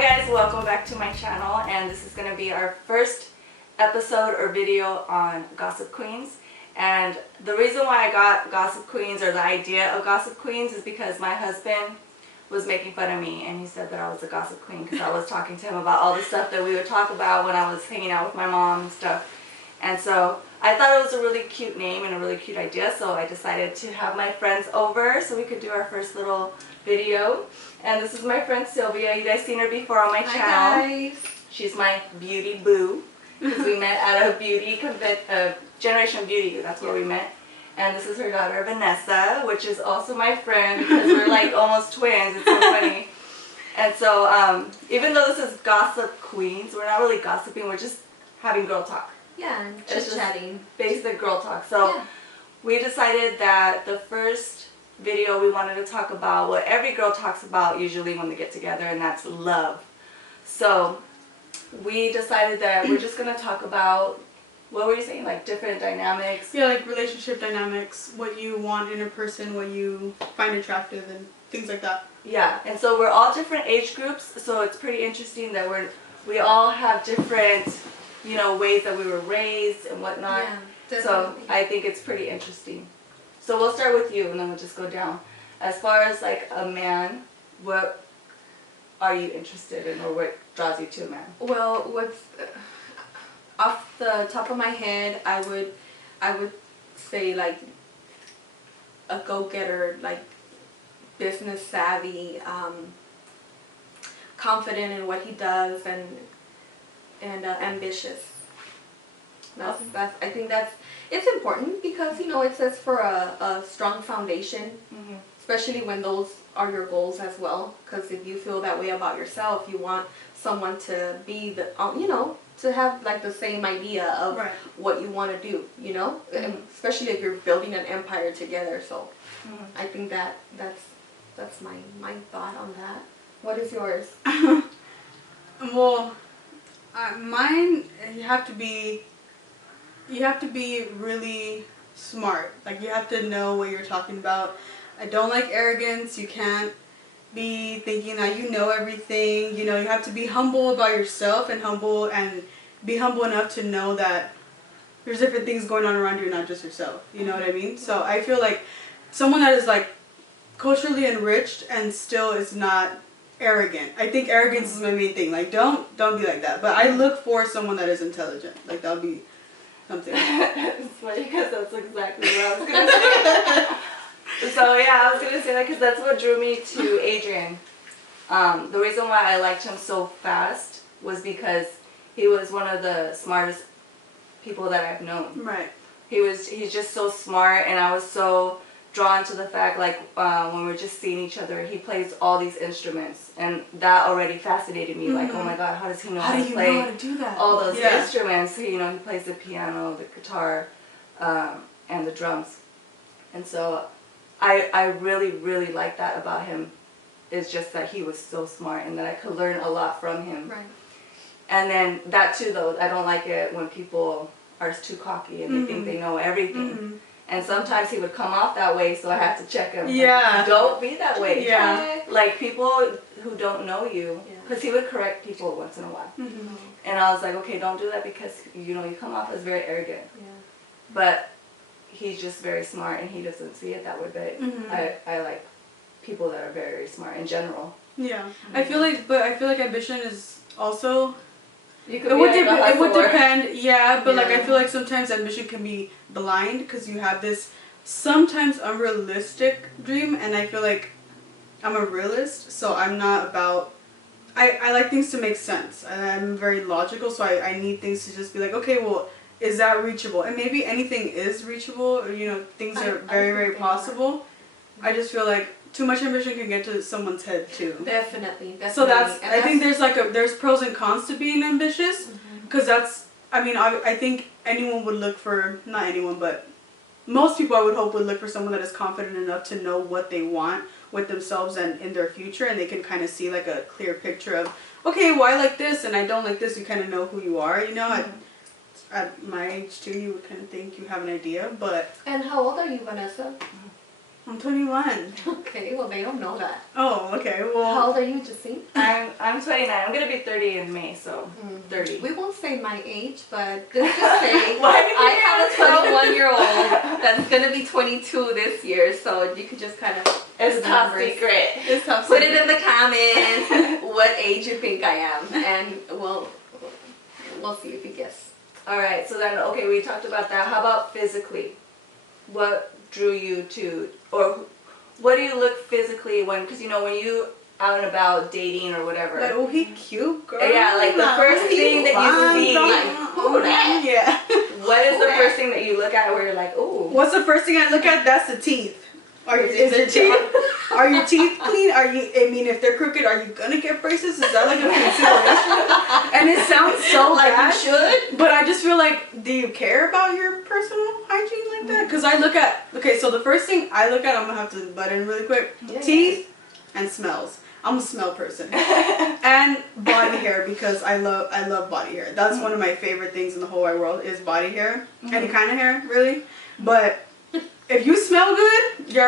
Hi guys, welcome back to my channel, and this is going to be our first episode or video on Gossip Queens. And the reason why I got Gossip Queens, or the idea of Gossip Queens, is because my husband was making fun of me and he said that I was a gossip queen because I was talking to him about all the stuff that we would talk about when I was hanging out with my mom and stuff. And so I thought it was a really cute name and a really cute idea, so I decided to have my friends over so we could do our first little video. And this is my friend Sylvia. You guys seen her before on my channel. Hi guys. She's my beauty boo because we met at a beauty Generation Beauty. That's where we met. And this is her daughter Vanessa, which is also my friend because we're like almost twins. It's so funny. And so even though this is Gossip Queens, we're not really gossiping. We're just having girl talk. Yeah, and just chatting. Basic girl talk. So yeah. We decided that the first video we wanted to talk about what every girl talks about usually when they get together, and that's love. So we decided that we're just going to talk about, what were you saying, like different dynamics? Yeah, like relationship dynamics, what you want in a person, what you find attractive, and things like that. Yeah, and so we're all different age groups, so it's pretty interesting that we all have different, you know, ways that we were raised and whatnot. Yeah, definitely. So I think it's pretty interesting. So we'll start with you and then we'll just go down. As far as like a man, what are you interested in, or what draws you to a man? Well, off the top of my head, I would say like a go-getter, like business savvy, confident in what he does, and ambitious. I think it's important because, you know, it says for a strong foundation, especially when those are your goals as well. Because if you feel that way about yourself, you want someone to be the, you know, to have like the same idea of what you want to do, you know, especially if you're building an empire together. So I think that's my thought on that. What is yours? Well, mine, you have to be really smart. Like, you have to know what you're talking about. I don't like arrogance. You can't be thinking that you know everything. You know, you have to be humble about yourself and be humble enough to know that there's different things going on around you, not just yourself. You know what I mean? So I feel like someone that is like culturally enriched and still is not arrogant. I think arrogance is my main thing. Like, don't be like that. But I look for someone that is intelligent. Like, that'll be something. It's funny because that's exactly what I was going to say. So yeah, I was going to say that because that's what drew me to Adrian. The reason why I liked him so fast was because he was one of the smartest people that I've known. Right. He's just so smart, and I was so drawn to the fact, like, when we're just seeing each other, he plays all these instruments, and that already fascinated me. Like, oh my god, how does he know how to play all those instruments? So, you know, he plays the piano, the guitar, and the drums. And so I really, really like that about him. It's just that he was so smart and that I could learn a lot from him. Right. And then that too, though, I don't like it when people are too cocky and they think they know everything. And sometimes he would come off that way, so I have to check him. Yeah. Like, don't be that way. Yeah. Like, people who don't know you, because he would correct people once in a while. And I was like, okay, don't do that because, you know, you come off as very arrogant. Yeah. But he's just very smart, and he doesn't see it that way. But I like people that are very, very smart in general. Yeah. I feel like ambition is also... You could it would depend, yeah, but like I feel like sometimes ambition can be blind because you have this sometimes unrealistic dream, and I feel like I'm a realist, so I'm not about... I like things to make sense, and I'm very logical, so I need things to just be like, okay, well, is that reachable? And maybe anything is reachable, or, you know, things are very, very possible. I just feel like too much ambition can get to someone's head too. Definitely. So I think there's pros and cons to being ambitious, because I think anyone would look for, not anyone, but most people I would hope would look for someone that is confident enough to know what they want with themselves and in their future, and they can kind of see like a clear picture of, okay, well, I like this and I don't like this. You kind of know who you are, you know. At my age too, you would kind of think you have an idea, but... And how old are you, Vanessa? I'm 21. Okay, well, they don't know that. Oh, okay. How Well, old are you, Justine? I'm 29. I'm gonna be 30 in May, so 30. We won't say my age, but let's just say Why did you I have a say that? 21-year-old that's gonna be 22 this year, so you could just kind of It's top numbers. secret. it's tough. Put it in the comments what age you think I am, and we'll see if you guess. All right. So then, okay, we talked about that. How about physically? What drew you to, or what do you look physically when? Because you know when you out and about dating or whatever. Like, oh, he cute, girl. Yeah, like the first thing that you see, like, who that? Yeah. what is the first thing that you look at where you're like, ooh? What's the first thing I look at? That's the teeth. Is your teeth? Are your teeth clean? Are you? I mean, if they're crooked, are you gonna get braces? Is that like a consideration? And it sounds so Like bad, you should. but I just feel like, do you care about your personal hygiene like that? Because I look at, okay, so the first thing I look at, I'm gonna have to butt in really quick. Yeah, Teeth and smells. I'm a smell person. And body hair, because I love body hair. That's one of my favorite things in the whole wide world is body hair. Any kind of hair, really. But if you smell good, you're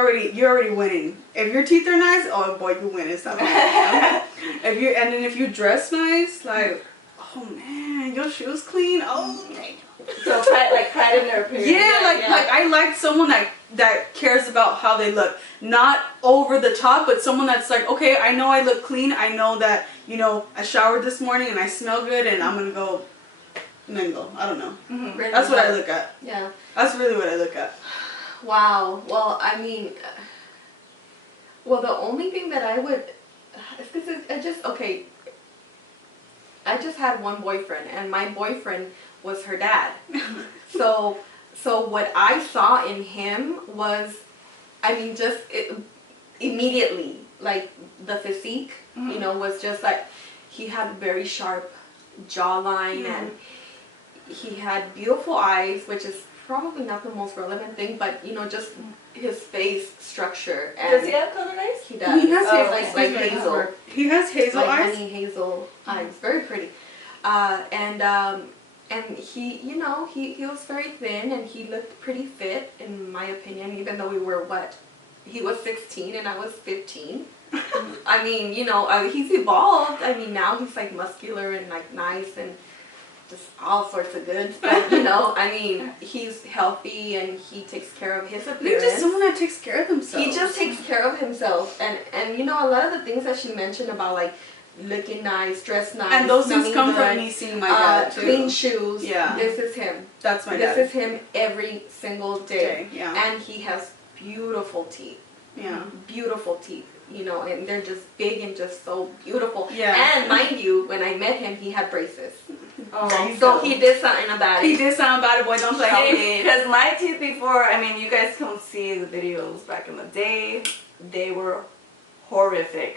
already winning. If your teeth are nice, oh boy, you win. It's not bad. If you dress nice, like, oh man, your shoes clean. Oh dang. So pride in their appearance. Yeah, like I like someone that cares about how they look. Not over the top, but someone that's like, okay, I know I look clean. I know that, I showered this morning and I smell good and I'm gonna go mingle. I don't know. Mm-hmm. That's what I look at. Yeah. That's really what I look at. Wow. Well, I mean, the only thing that I would, I just had one boyfriend, and my boyfriend was her dad. So what I saw in him was, I mean, immediately, like the physique, was just like, he had very sharp jawline, and he had beautiful eyes, which is probably not the most relevant thing, but just his face structure. And does he have colored eyes? He does. He has like hazel. He has hazel like eyes. honey hazel eyes. Very pretty. And he, he was very thin, and he looked pretty fit, in my opinion, even though we were he was 16 and I was 15. I mean, he's evolved. I mean, now he's like muscular and like nice and just all sorts of good. But, I mean, he's healthy and he takes care of his appearance. They're just someone that takes care of themselves. He just takes care of himself. And a lot of the things that she mentioned about, like, looking nice, dressed nice, and those things come good, from me seeing my dad too. Clean shoes. Yeah. This is him. That's my dad. This is him every single day. Yeah. And he has beautiful teeth. Yeah. Beautiful teeth. And they're just big and just so beautiful. Yeah. And mind you, when I met him, he had braces. Oh, So he did something about it. He did something about it, boy. Don't play with me. because my teeth before, I mean, you guys can see the videos back in the day. They were horrific.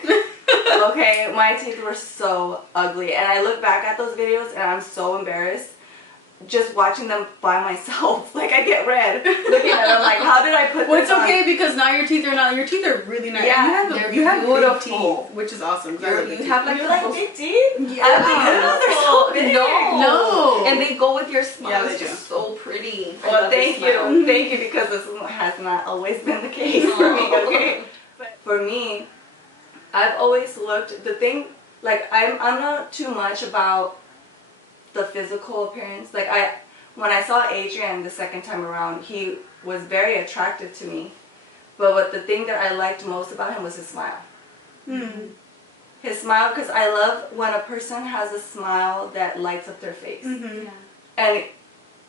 Okay, my teeth were so ugly, and I look back at those videos and I'm so embarrassed just watching them by myself. Like, I get red looking at them like, how did I put Well, this it's on? okay because now your teeth are really nice. Yeah, you have big beautiful. teeth, which is awesome. You have like You the like most- big teeth? Yeah. I think they're so big. No. And they go with your smile. Yeah, they It's do. just so pretty. I Well, love your thank smile. you. Thank you, because this has not always been the case for me, okay? But for me, I've always looked, the thing, like, I'm not too much about the physical appearance. Like, when I saw Adrian the second time around, he was very attractive to me. But the thing that I liked most about him was his smile. His smile, because I love when a person has a smile that lights up their face. Mm-hmm. And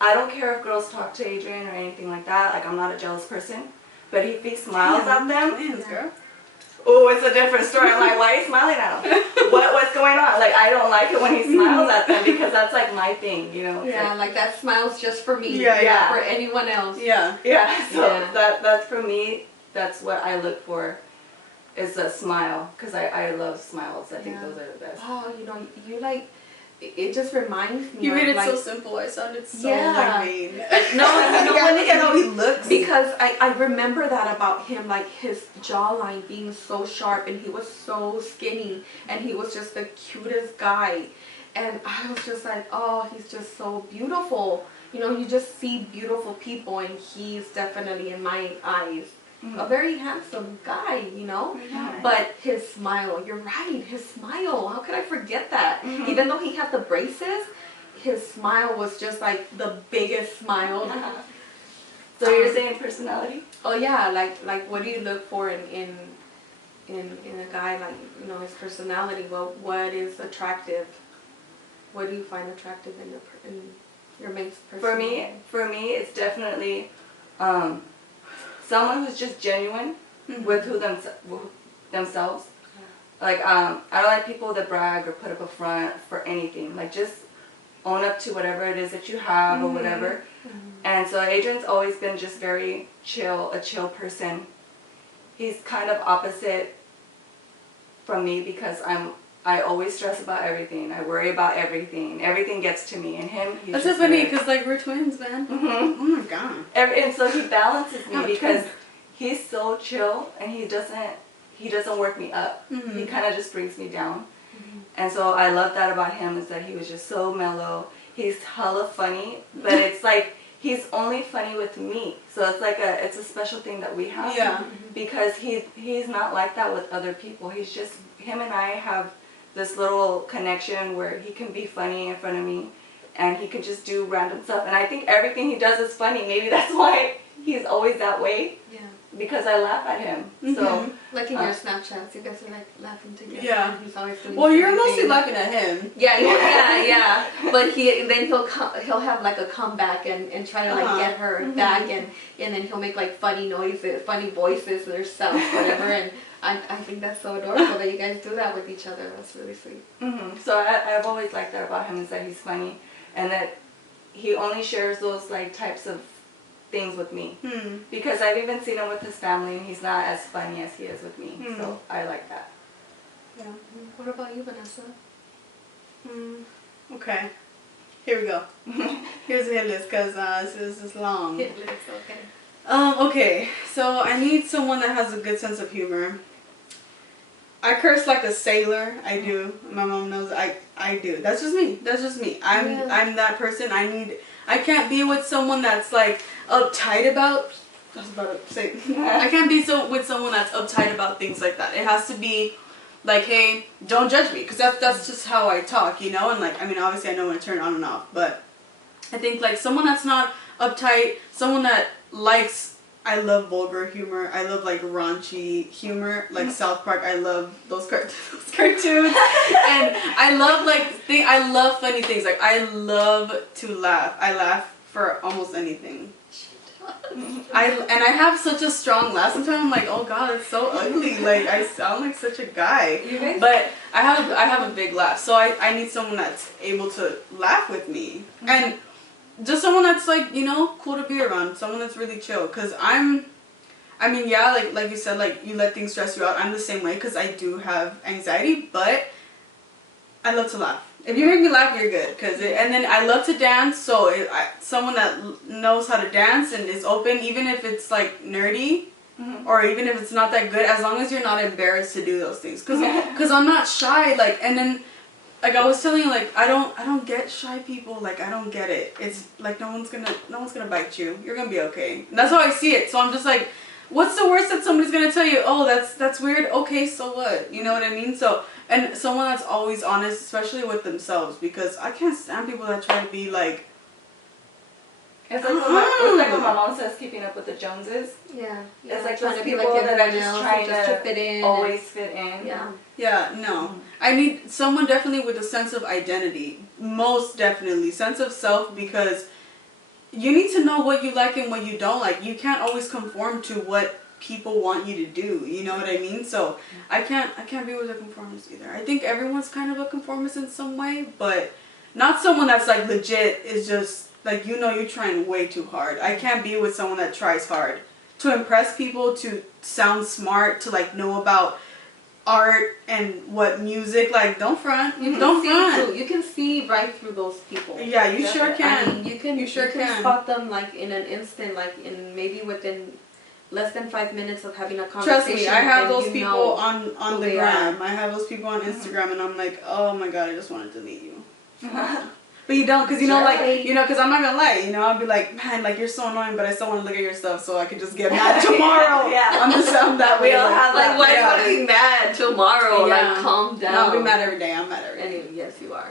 I don't care if girls talk to Adrian or anything like that. Like, I'm not a jealous person. But if he smiles at them, Twins, girl. oh, it's a different story. I'm like, why are you smiling at him? What's going on? Like, I don't like it when he smiles at them because that's like my thing, It's Yeah, like that smile's just for me. Yeah, yeah. For anyone else. Yeah. yeah. So Yeah. that's for me. That's what I look for, is a smile, because I love smiles. I think Yeah. those are the best. Oh, you like, it just reminds me You of, made it like, so simple. I sounded so Yeah. mean. No, you know Yeah, what look at how he looks. Because I remember that about him, like his jawline being so sharp, and he was so skinny, and he was just the cutest guy. And I was just like, oh, he's just so beautiful. You just see beautiful people, and he's definitely, in my eyes, a very handsome guy, you know. Yeah. But his smile, you're right, his smile. How could I forget that? Even though he had the braces, his smile was just like the biggest smile. So you're saying personality? Oh yeah, like what do you look for in a guy, like, you know, his personality? Well, what is attractive? What do you find attractive in your mate's personality? For me, it's definitely someone who's just genuine with themselves. Like I don't like people that brag or put up a front for anything. Like just own up to whatever it is that you have or whatever. And so Adrian's always been just very chill, a chill person. He's kind of opposite from me because I always stress about everything. I worry about everything. Everything gets to me. And him, he's That's so just funny very- because like we're twins, man. Mhm. Oh my god. And so he balances me Oh, because twins. he's so chill and he doesn't work me up. He kind of just brings me down. And so I love that about him, is that he was just so mellow. He's hella funny, but it's like he's only funny with me. So it's like it's a special thing that we have. Yeah. Because he's not like that with other people. He's just, him and I have this little connection where he can be funny in front of me and he can just do random stuff. And I think everything he does is funny. Maybe that's why he's always that way. Yeah. Because I laugh at him. So Like in your Snapchats, you guys are like laughing together. Yeah. He's always doing Well, you're silly mostly things. laughing at him. Yeah, yeah. But he'll have like a comeback and try to like get her back, and then he'll make like funny noises, funny voices or sounds, whatever. And I think that's so adorable that you guys do that with each other. That's really sweet. So I've always liked that about him, is that he's funny and that he only shares those like types of things with me. Because I've even seen him with his family and he's not as funny as he is with me. So I like that. Yeah. What about you, Vanessa? Okay. Here we go. Here's the hit list because this is long. It's okay. Okay, so I need someone that has a good sense of humor. I curse like a sailor. I do. My mom knows I do. That's just me. That's just me. I'm that person. I can't be with someone that's like uptight about. I was about to say. I can't be with someone that's uptight about things like that. It has to be like, hey, don't judge me, because that's just how I talk, you know. And like, I mean, obviously I know when to turn it on and off, but I think like someone that's not uptight, someone that likes. I love vulgar humor. I love like raunchy humor, like South Park. I love those cartoons, and I love I love funny things. Like I love to laugh. I laugh for almost anything. I have such a strong laugh. Sometimes I'm like, oh god, it's so ugly. Like I sound like such a guy. You guys? But I have a big laugh, so I need someone that's able to laugh with me and. Just someone that's like, you know, cool to be around. Someone that's really chill. Because I mean, yeah, like you said, like you let things stress you out. I'm the same way because I do have anxiety, but I love to laugh. If you make me laugh, you're good. And then I love to dance, so someone that knows how to dance and is open, even if it's like nerdy, or even if it's not that good, as long as you're not embarrassed to do those things. Because I'm not shy, like, and then... Like I was telling you, like I don't get shy people. Like I don't get it. It's like no one's gonna bite you. You're gonna be okay. And that's how I see it. So I'm just like, what's the worst that somebody's gonna tell you? Oh, that's weird. Okay, so what? You know what I mean? So and someone that's always honest, especially with themselves, because I can't stand people that try to be like. It's like when my mom says keeping up with the Joneses. Yeah. It's like trying those to be people like that are everyone just else trying and to fit in. always fit in. Yeah. Yeah, no. I need someone definitely with a sense of identity. Most definitely. Sense of self, because you need to know what you like and what you don't like. You can't always conform to what people want you to do. You know what I mean? So I can't be with a conformist either. I think everyone's kind of a conformist in some way, but not someone that's like legit is just like, you know, you're trying way too hard. I can't be with someone that tries hard to impress people, to sound smart, to like know about art and what music, like don't front. Don't front. You can see right through those people. Yeah, you sure can. I mean, you can sure can spot them like in an instant, like in maybe within less than 5 minutes of having a conversation. Trust me, I have those you people on who the they gram. are. I have those people on Instagram, and I'm like, oh my god, I just want to delete you. But you don't, because you know, like, Right. you know, because I'm not gonna lie, you know, I'll be like, man, like, you're so annoying, but I still want to look at your stuff so I can just get mad tomorrow. Yeah. I'm that way. We all have Like, that. why Yeah. are you be mad tomorrow? Yeah. Like, calm down. No, I'll be mad every day. I'm mad every day. Anyway, yes, you are.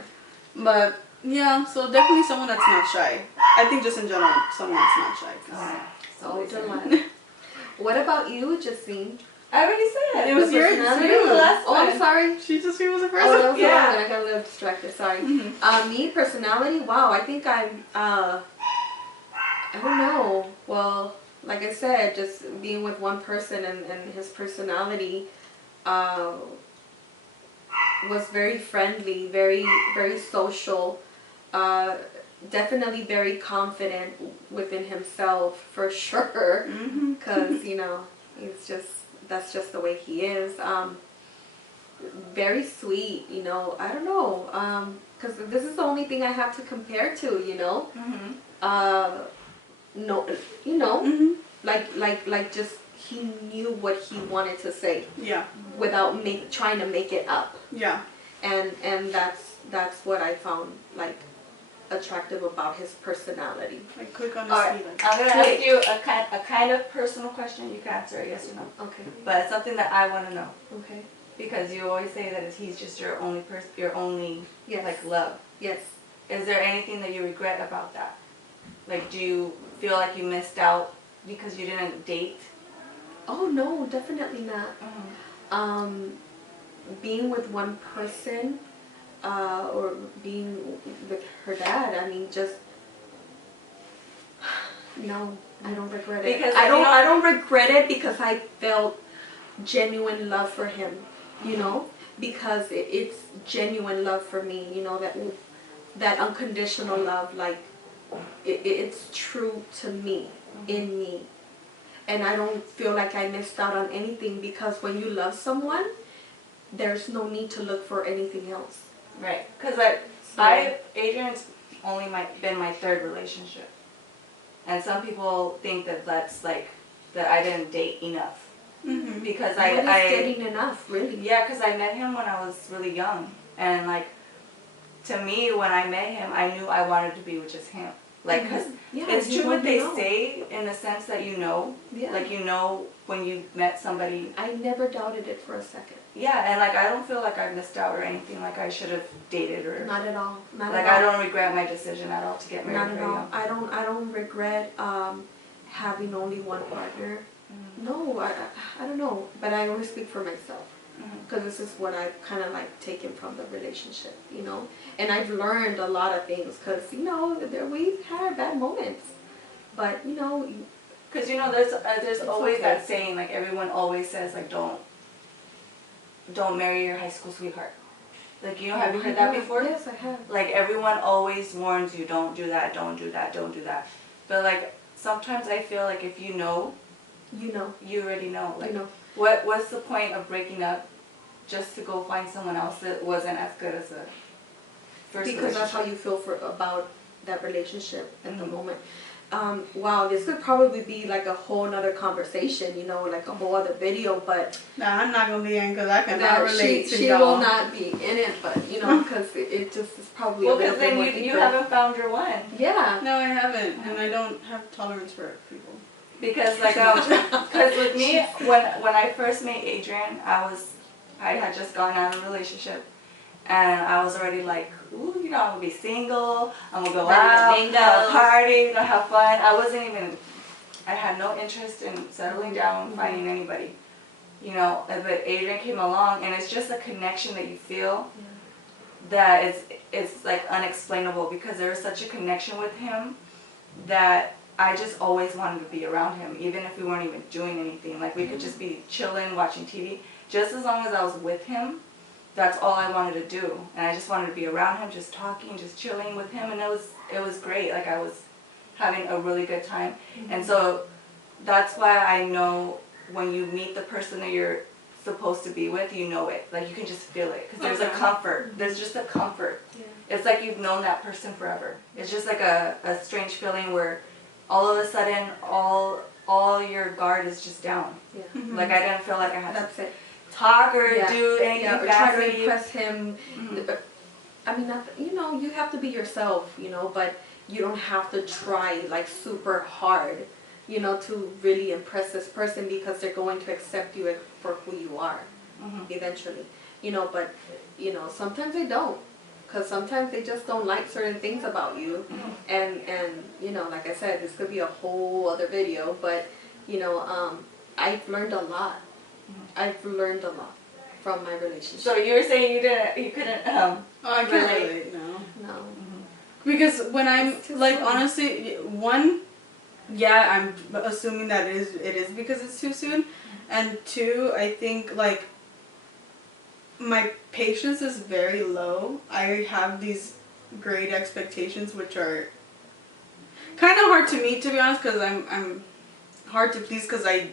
But yeah, so definitely someone that's not shy. I think just in general, someone that's not shy. 'Cause So delight. What about you, Justine? I already said It was The yours. personality? You. The last Oh, I'm one. sorry. She was the first Oh, that one. was Yeah. the one. I got a little distracted. Sorry. Mhm. Me, personality. Wow, I think I'm. I don't know. Well, like I said, just being with one person and his personality was very friendly, very social. Definitely very confident within himself for sure. Mhm. Because you know, that's just the way he is. Very sweet, you know. I don't know, because this is the only thing I have to compare to, you know. Mm-hmm. No, you know, Mhm. like just he knew what he wanted to say Yeah. without trying to make it up, Yeah. and that's what I found like attractive about his personality. Like quick on his All right, feet. Like, I'm gonna Wait. ask you a kind of personal question. You can answer it yes or no, Okay. but it's something that I want to know Okay. because you always say that he's just your only person, your only Yes. like love. Yes. Is there anything that you regret about that? Like, do you feel like you missed out because you didn't date? Oh no, definitely not. Mm-hmm. Being with one person, or being with her dad, I mean, just no, I don't regret it. Because, I don't. you know- I don't regret it because I felt genuine love for him. You know, because it's genuine love for me. You know that unconditional love, like it's true to me, in me. And I don't feel like I missed out on anything because when you love someone, there's no need to look for anything else. Right, because like So- Adrian's only been my third relationship, and some people think that that's like that I didn't date enough Mhm. because What is I dating enough, really? yeah, because I met him when I was really young, and like to me when I met him, I knew I wanted to be with just him. Like, because Yeah, it's you true know, what they you know. say in the sense that you know, Yeah. like you know when you met somebody. I never doubted it for a second. Yeah, and like I don't feel like I missed out or anything. Like I should have dated or Not at all. Not like at I all. don't regret my decision at all to get married Not at very all. young. I don't regret having only one partner. No, I don't know. But I only speak for myself. Because this is what I've kind of like taken from the relationship, you know. And I've learned a lot of things because, you know, we've had bad moments. But, you know. Because you know, there's always okay. that saying, like everyone always says, like don't marry your high school sweetheart. Like you know, have you heard that before? Yes, I have. Like everyone always warns you, don't do that, don't do that, don't do that. But like sometimes I feel like if you know, You know. you already know. Like You know. what's the point of breaking up just to go find someone else that wasn't as good as the first Because that's how relationship? you feel about that relationship at the Mhm. moment. Wow, this could probably be like a whole nother conversation, you know, like a whole other video, but Nah, I'm not gonna be in because I cannot that relate to she y'all. will not be in it, but you know, because it just is probably Well, a little because bit then more you deeper. haven't found your one. Yeah. No, I haven't, and I don't have tolerance for people. Because like because with me when I first met Adrian, I had just gone out of a relationship, and I was already like, ooh, you know, I'm gonna be single, I'm gonna go out, have a party, you know, have fun. I had no interest in settling down, finding anybody, you know. But Adrian came along, and it's just a connection that you feel that it's like unexplainable because there was such a connection with him that I just always wanted to be around him, even if we weren't even doing anything. Like we could just be chilling, watching TV. Just as long as I was with him, that's all I wanted to do. And I just wanted to be around him, just talking, just chilling with him, and it was great. Like I was having a really good time. And so that's why I know when you meet the person that you're supposed to be with, you know it. Like you can just feel it because there's a comfort. There's just a comfort. Yeah. It's like you've known that person forever. It's just like a strange feeling where all of a sudden all your guard is just down. Yeah. Mhm. Like I didn't feel like I had That's to it. talk or Yeah. do anything Yeah, or try to fancy. impress him. Mhm. I mean, you know, you have to be yourself, you know, but you don't have to try like super hard, you know, to really impress this person, because they're going to accept you for who you are eventually, you know. But, you know, sometimes they don't, because sometimes they just don't like certain things about you. And you know, like I said, this could be a whole other video, but, you know, I've learned a lot. I've learned a lot from my relationship. So you were saying you couldn't Oh, I can't relate. relate, no. No. Because when I'm, It's too like, soon. honestly, one, yeah, I'm assuming that it is because it's too soon. And two, I think, like, my patience is very low. I have these great expectations, which are kind of hard to meet, to be honest, because I'm hard to please, because I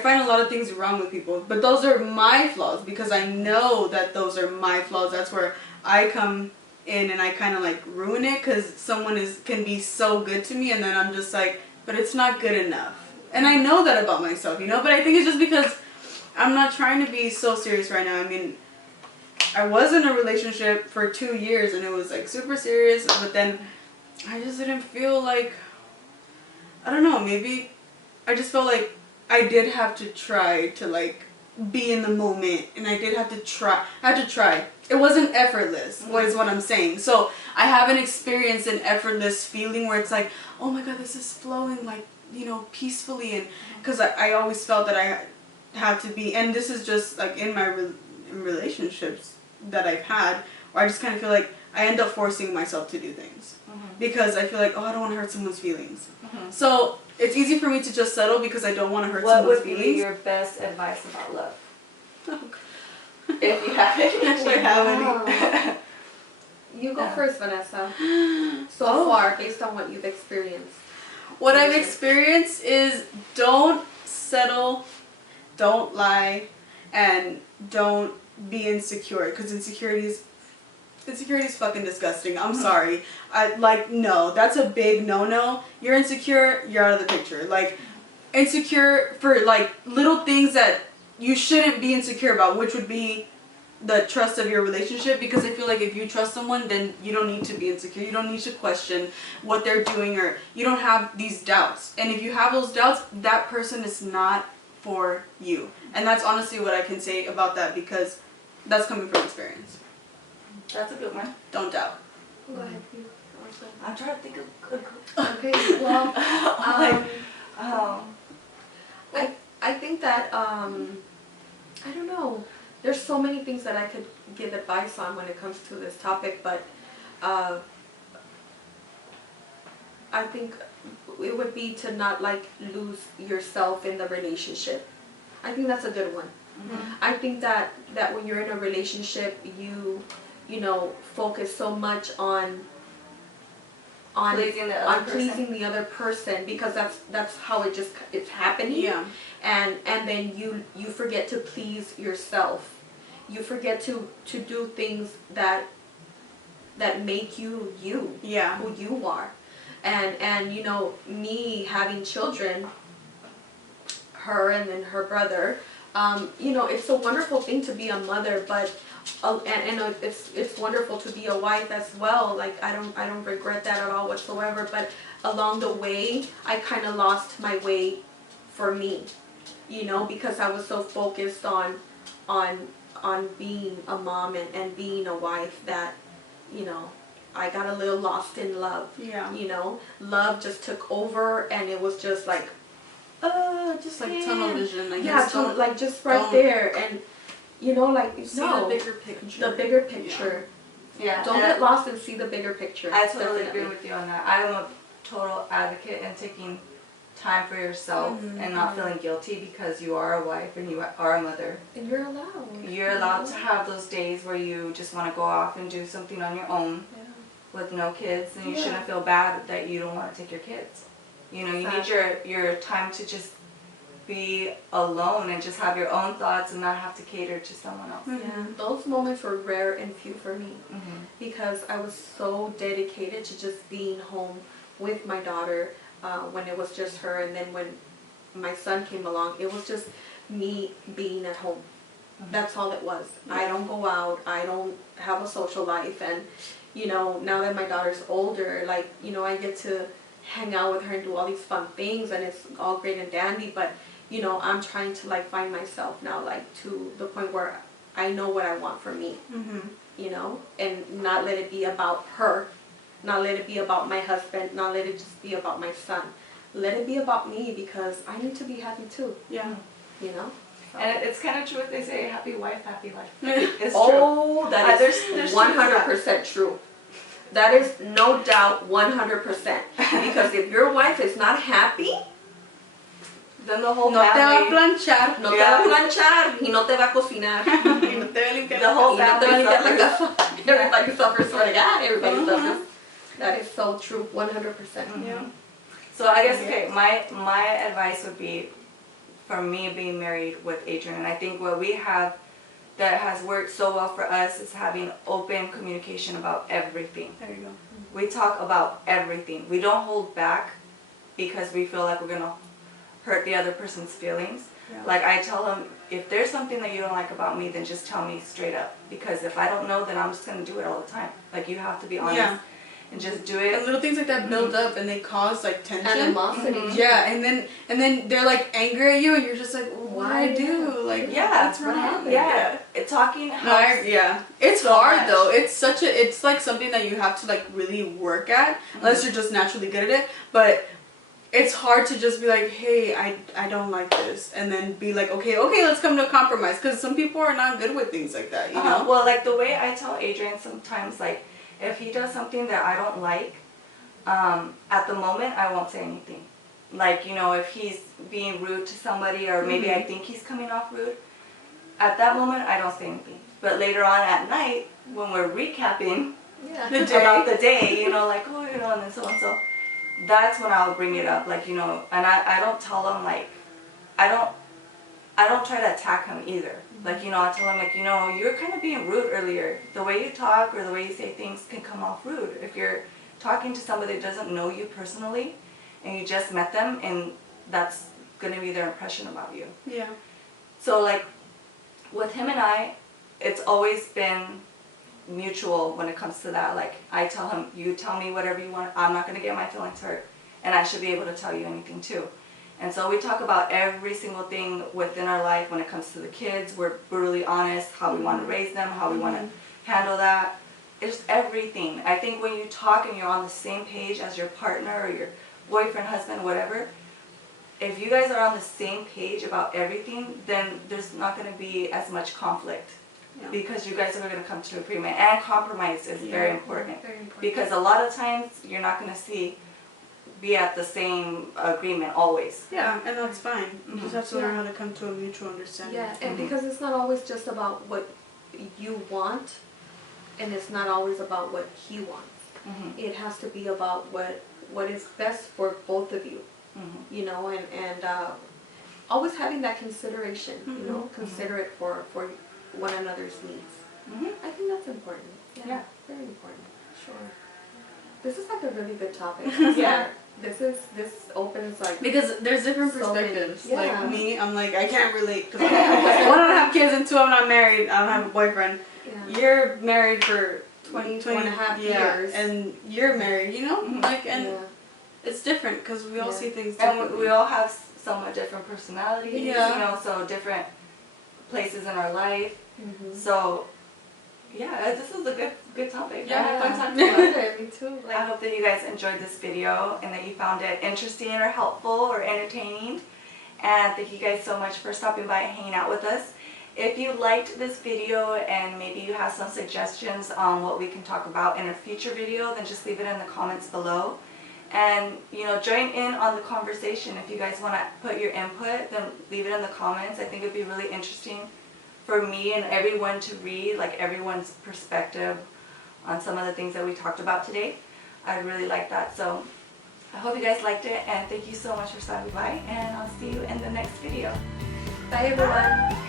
find a lot of things wrong with people, but those are my flaws, because I know that those are my flaws. That's where I come in and I kind of like ruin it, because someone can be so good to me, and then I'm just like, but it's not good enough. And I know that about myself, you know, but I think it's just because I'm not trying to be so serious right now. I mean, I was in a relationship for 2 years and it was like super serious, but then I just didn't feel like, I don't know, maybe I just felt like I did have to try to like be in the moment, and I did have to try. I had to try. It wasn't effortless, what is what I'm saying. So I haven't experienced an effortless feeling where it's like, oh my God, this is flowing like, you know, peacefully. And because I always felt that I had to be, and this is just like in my in relationships that I've had, where I just kind of feel like I end up forcing myself to do things because I feel like, oh, I don't want to hurt someone's feelings. So it's easy for me to just settle because I don't want to hurt What someone's would be feelings. your best advice about love? If you have it. If I have any. You go first, Vanessa. So Oh. far, based on what you've experienced. What I've experienced is don't settle, don't lie, and don't be insecure, because insecurity is fucking disgusting. I'm sorry. No, that's a big no-no. You're insecure, you're out of the picture. Like, insecure for like little things that you shouldn't be insecure about, which would be the trust of your relationship, because I feel like if you trust someone, then you don't need to be insecure. You don't need to question what they're doing, or you don't have these doubts. And if you have those doubts, that person is not for you. And that's honestly what I can say about that, because that's coming from experience. That's a good one. Don't doubt. Go ahead. I'm trying to think of good. Okay, well, I think that, I don't know, there's so many things that I could give advice on when it comes to this topic, but I think it would be to not like lose yourself in the relationship. I think that's a good one. I think that when you're in a relationship, you know, focus so much on pleasing the other person, because that's how it's happening. Yeah. And then you forget to please yourself. You forget to do things that make you Yeah. who you are. And you know, me having children, her and then her brother, you know, it's a wonderful thing to be a mother, but and it's wonderful to be a wife as well. Like, I don't regret that at all whatsoever, but along the way I kind of lost my way for me, you know, because I was so focused on being a mom and being a wife that, you know, I got a little lost in love. Yeah. You know, love just took over, and it was just like, just Like tunnel vision, I yeah, guess. like just right there, and you know, like, See no, the bigger picture. the bigger picture. Yeah. Don't get lost and see the bigger picture. I totally Definitely. agree with you on that. I'm a total advocate in taking time for yourself and not feeling guilty because you are a wife and you are a mother. And you're allowed. You're allowed to have those days where you just want to go off and do something on your own with no kids, and you shouldn't feel bad that you don't want to take your kids. You know, you need your time to just be alone and just have your own thoughts and not have to cater to someone else. Yeah, those moments were rare and few for me, because I was so dedicated to just being home with my daughter when it was just her, and then when my son came along, it was just me being at home. That's all it was. I don't go out. I don't have a social life. And, you know, now that my daughter's older, like, you know, I get to hang out with her and do all these fun things, and it's all great and dandy. But, you know, I'm trying to, like, find myself now, like, to the point where I know what I want for me, you know, and not let it be about her, not let it be about my husband, not let it just be about my son. Let it be about me, because I need to be happy too. Yeah. You know? So. And it's kind of true what they say, happy wife, happy life. It's oh, true. that is there's 100% true. That is no doubt 100%. Because if your wife is not happy, then the whole No te va a family, planchar. no te va a planchar y no te va a cocinar. Y no te va a limpiar the whole Y no te va a family limpiar la suffers. casa. Everybody suffers. Swear to God, everybody suffers. That is so true, 100%. Yeah. So I guess, okay, my advice would be, for me being married with Adrian, and I think what we have that has worked so well for us is having open communication about everything. There you go. We talk about everything. We don't hold back because we feel like we're going to hurt the other person's feelings. Yeah. Like I tell him, if there's something that you don't like about me, then just tell me straight up. Because if I don't know, then I'm just going to do it all the time. Like, you have to be honest. Yeah. And just do And it. little things like that build up and they cause like tension. Animosity. Yeah, and then they're like angry at you, and you're just like, well, what Why? I do? Like, Yeah, what's wrong? happened? Yeah. Talking No, helps. yeah, it's So hard much. though. It's like something that you have to like really work at, unless you're just naturally good at it. But it's hard to just be like, hey, I don't like this, and then be like, okay, let's come to a compromise, because some people are not good with things like that, you know. Well, like the way I tell Adrian sometimes, like if he does something that I don't like, at the moment I won't say anything. Like, you know, if he's being rude to somebody, or maybe I think he's coming off rude, at that moment I don't say anything. But later on at night, when we're recapping Yeah. The day. about the day, you know, like, oh, you know, and then so and so, that's when I'll bring it up, like, you know, and I don't tell him, like, I don't try to attack him either. Like, you know, I tell him, like, you know, you're kind of being rude earlier. The way you talk or the way you say things can come off rude. If you're talking to somebody that doesn't know you personally and you just met them, and that's going to be their impression about you. Yeah. So, like, with him and I, it's always been mutual when it comes to that. Like, I tell him, you tell me whatever you want. I'm not going to get my feelings hurt. And I should be able to tell you anything, too. And so we talk about every single thing within our life when it comes to the kids. We're brutally honest, how we want to raise them, how we want to handle that. It's everything. I think when you talk and you're on the same page as your partner or your boyfriend, husband, whatever, if you guys are on the same page about everything, then there's not going to be as much conflict. Yeah. Because you guys are going to come to an agreement. And compromise is very important. Very important. Because a lot of times you're not going to be at the same agreement always. Yeah, and that's fine. You just have to learn Yeah. how to come to a mutual understanding. Yeah, and because it's not always just about what you want, and it's not always about what he wants. It has to be about what is best for both of you, you know, and always having that consideration, you know, considerate for one another's needs. I think that's important. Yeah. Very important. Sure. This is like a really good topic. Yeah. This opens like Because there's different So many. perspectives. Yeah. Like me, I'm like, I can't relate. Because one, I don't have kids, and two, I'm not married. I don't have a boyfriend. yeah. You're married for 20 20 and a half yeah, years. and you're married, you know? Like, and Yeah. it's different because we all Yeah. see things And differently. we all have somewhat different personalities, Yeah. you know, so different places in our life. Mhm. So, yeah, this is a good topic. Yeah. I had fun talking about it. Me too. I hope that you guys enjoyed this video and that you found it interesting or helpful or entertaining. And thank you guys so much for stopping by and hanging out with us. If you liked this video and maybe you have some suggestions on what we can talk about in a future video, then just leave it in the comments below. And, you know, join in on the conversation. If you guys want to put your input, then leave it in the comments. I think it'd be really interesting for me and everyone to read, like everyone's perspective on some of the things that we talked about today. I'd really like that. So I hope you guys liked it, and thank you so much for stopping by, and I'll see you in the next video. Bye everyone.